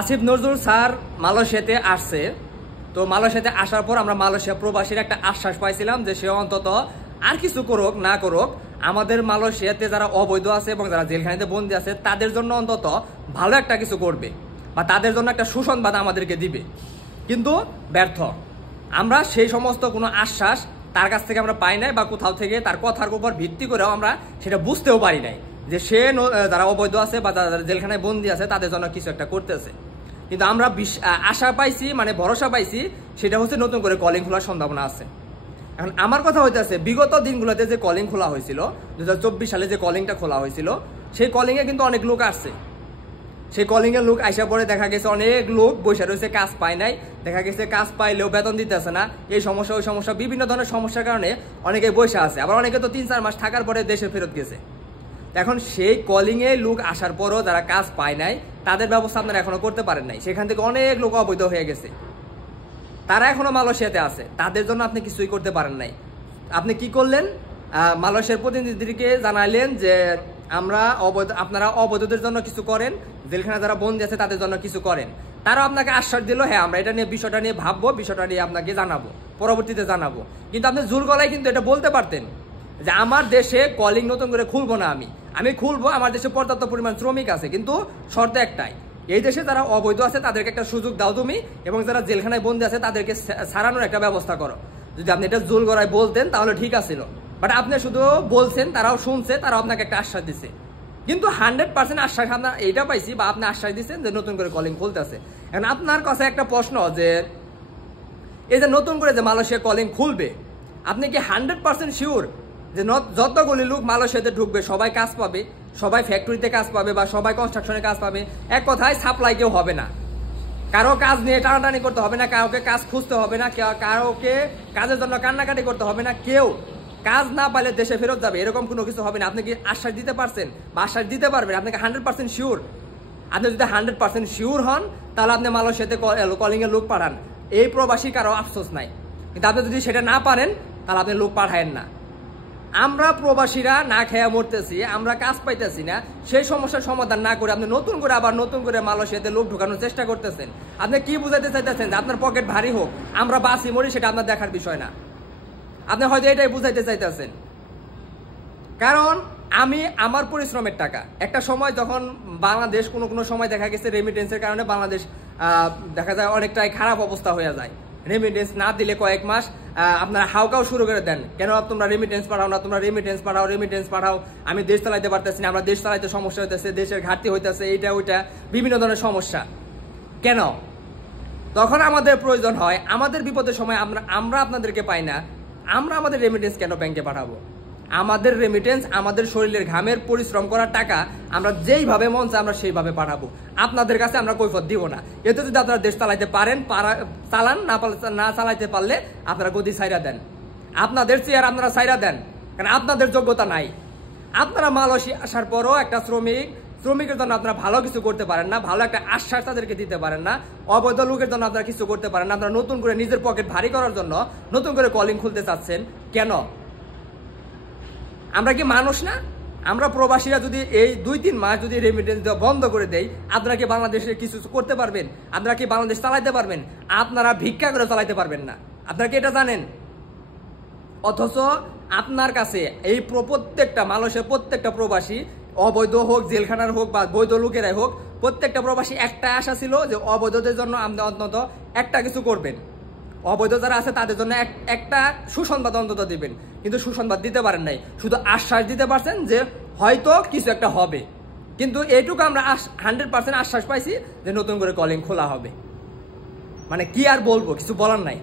Asif Nazrul sir মালয়েশিয়াতে আসছে। তো মালয়েশিয়াতে আসার পর আমরা মালয়েশিয়া প্রবাসীর একটা আশ্বাস পাইছিলাম যে সে অন্তত আর কিছু করুক না করুক আমাদের মালয়েশিয়াতে যারা অবৈধ আছে এবং যারা জেলখানাতে বন্দী আছে তাদের জন্য অন্তত ভালো একটা কিছু করবে বা তাদের জন্য একটা সুসংবাদ আমাদেরকে দিবে। কিন্তু ব্যর্থ। আমরা সেই সমস্ত কোনো আশ্বাস তার কাছ থেকে আমরা পাই নাই বা কোথাও থেকে তার কথার উপর ভিত্তি করেও আমরা সেটা বুঝতেও পারি নাই যে সে যারা অবৈধ আছে বা যারা জেলখানায় বন্দী আছে তাদের জন্য কিছু একটা করতেছে। কিন্তু আমরা আশা পাইছি, মানে ভরসা পাইছি, সেটা হচ্ছে নতুন করে কলিং খোলার সম্ভাবনা আছে। এখন আমার কথা হইতেছে বিগত দিনগুলোতে যে কলিং খোলা হয়েছিল 2024 সালে যে কলিংটা খোলা হয়েছিল সেই কলিংয়ে কিন্তু অনেক লোক আসছে। সেই কলিংয়ের লোক আইসা পরে দেখা গেছে অনেক লোক বসে রয়েছে, কাজ পায় নাই, দেখা গেছে কাজ পাইলেও বেতন দিতেছে না, এই সমস্যা ওই সমস্যা বিভিন্ন ধরনের সমস্যার কারণে অনেকে বসে আছে। আবার অনেকে তো 3-4 মাস থাকার পরে দেশে ফেরত গেছে। এখন সেই কলিংয়ে লোক আসার পরও যারা কাজ পায় নাই তাদের ব্যবস্থা আপনারা এখনো করতে পারেন নাই। সেখান থেকে অনেক লোক অবৈধ হয়ে গেছে, তারা এখনো মালয়েশিয়াতে আছে, তাদের জন্য আপনি কিছুই করতে পারেন নাই। আপনি কি করলেন? মালয়েশিয়ার প্রতিনিধিকে জানাইলেন যে আপনারা অবৈধদের জন্য কিছু করেন, জেলখানা যারা বন্দী আছে তাদের জন্য কিছু করেন। তারাও আপনাকে আশ্বাস দিল হ্যাঁ আমরা এটা নিয়ে বিষয়টা নিয়ে ভাববো, বিষয়টা নিয়ে আপনাকে জানাবো, পরবর্তীতে জানাবো। কিন্তু আপনি জোর গলায় কিন্তু এটা বলতে পারতেন যে আমার দেশে কলিং নতুন করে খুলবো না, আমি খুলবো, আমার দেশে পর্যাপ্ত পরিমাণ শ্রমিক আছে, কিন্তু শর্ত একটাই, এই দেশে যারা অবৈধ আছে তাদেরকে একটা সুযোগ দাও তুমি, এবং যারা জেলখানায় বন্দী আছে তাদেরকে ছাড়ানোর একটা ব্যবস্থা করো। যদি আপনি এটা জোর গলায় বলতেন তাহলে ঠিক আছিল, বাট আপনি শুধু বলছেন, তারাও শুনছে, তারাও আপনাকে একটা আশ্বাস দিচ্ছে। কিন্তু 100% আশ্বাস আপনার এইটা পাইছি, বা আপনি আশ্বাস দিচ্ছেন যে নতুন করে কলিং খুলতেছে। এখন আপনার কাছে একটা প্রশ্ন, যে এই যে নতুন করে যে মালয়েশিয়া কলিং খুলবে, আপনি কি 100% শিওর যে যতগুলি লোক মালয়েশিয়াতে ঢুকবে সবাই কাজ পাবে, সবাই ফ্যাক্টরিতে কাজ পাবে বা সবাই কনস্ট্রাকশনে কাজ পাবে? এক কথায় সাপ্লাই কেউ হবে না, কারো কাজ নিয়ে টানাটানি করতে হবে না, কাউকে কাজ খুঁজতে হবে না, কাউকে কাজের জন্য কান্নাকাটি করতে হবে না, কেউ কাজ না পাইলে দেশে ফেরত যাবে, এরকম কোনো কিছু হবে না। আপনি কি আশ্বাস দিতে পারছেন বা আশ্বাস দিতে পারবেন? আপনি কি 100% শিওর? আপনি যদি 100% শিওর হন তাহলে আপনি মালয়েশিয়াতে কলিং এর লোক পাঠান, এই প্রবাসী কারো আফসোস নাই। কিন্তু আপনি যদি সেটা না পারেন তাহলে আপনি লোক পাঠায়েন না। আমরা প্রবাসীরা না খেয়ে মরতেছি, আমরা কাজ পাইতেছি না, সেই সমস্যার সমাধান না করে আপনি নতুন করে মালয়েশিয়াতে লোক ঢোকানোর চেষ্টা করতেছেন। আপনি কি বুঝাইতে চাইতেছেন? যে আপনার পকেট ভারী হোক, আমরা বাসি মরি, সেটা আপনার দেখার বিষয় না। আপনি হয়তো এটাই বুঝাইতে চাইতেছেন। কারণ আমার পরিশ্রমের টাকা, একটা সময় যখন বাংলাদেশ কোনো সময় দেখা গেছে রেমিটেন্সের কারণে বাংলাদেশ দেখা যায় অনেকটাই খারাপ অবস্থা হয়ে যায়। রেমিটেন্স না দিলে কয়েক মাস আপনারা হাউকাও শুরু করে দেন, কেন তোমরা রেমিটেন্স পাঠাও না, তোমরা রেমিটেন্স পাঠাও, আমি দেশ চালাইতে পারতেছি না, আমরা দেশ চালাইতে সমস্যা হইতেছে, দেশের ঘাটতি হইতেছে, এইটা ওইটা বিভিন্ন ধরনের সমস্যা। কেন? তখন আমাদের প্রয়োজন হয়, আমাদের বিপদের সময় আমরা আপনাদেরকে পাই না, আমরা আমাদের রেমিটেন্স কেন ব্যাংকে পাঠাবো? আমাদের রেমিটেন্স আমাদের শরীরের ঘামের পরিশ্রম করার টাকা আমরা যেইভাবে মন চায় আমরা সেইভাবে পাঠাবো, আপনাদের কাছে আমরা কৈফিয়ত দিব না। এতে যদি আপনারা দেশ চালাইতে পারেন চালান, না চালাইতে পারলে আপনারা গদি ছাইরা দেন, আপনাদের চেয়ার আপনারা ছাইরা দেন, কারণ আপনাদের যোগ্যতা নাই। আপনারা মালয়েশিয়া আসার পরও একটা শ্রমিকের জন্য আপনারা ভালো কিছু করতে পারেন না, ভালো একটা আশ্বাস তাদেরকে দিতে পারেন না, অবৈধ লোকের জন্য আপনারা কিছু করতে পারেন না। আপনারা নতুন করে নিজের পকেট ভারী করার জন্য নতুন করে কলিং খুলতে চাচ্ছেন কেন? আমরা কি মানুষ না? আমরা প্রবাসীরা যদি এই 2-3 মাস যদি রেমিটেন্স দেওয়া বন্ধ করে দেই, আপনারা কি বাংলাদেশে কিছু করতে পারবেন? আপনারা কি বাংলাদেশ চালাইতে পারবেন? আপনারা ভিক্ষা করে চালাইতে পারবেন না, আপনারা কি এটা জানেন? অথচ আপনার কাছে এই প্রত্যেকটা মালয়েশিয়ার প্রত্যেকটা প্রবাসী, অবৈধ হোক, জেলখানার হোক বা বৈধ লোকেরাই হোক, প্রত্যেকটা প্রবাসী একটা আশা ছিল যে অবৈধদের জন্য আপনি অন্তত একটা কিছু করবেন, অবৈধ যারা আছে তাদের জন্য একটা সুসংবাদ অন্তত দিবেন। কিন্তু সুসংবাদ দিতে পারেন নাই, শুধু আশ্বাস দিতে পারছেন যে হয়তো কিছু একটা হবে। কিন্তু এইটুকু আমরা 100% আশ্বাস পাইছি যে নতুন করে কলিং খোলা হবে। মানে কি আর বলবো, কিছু বলার নাই।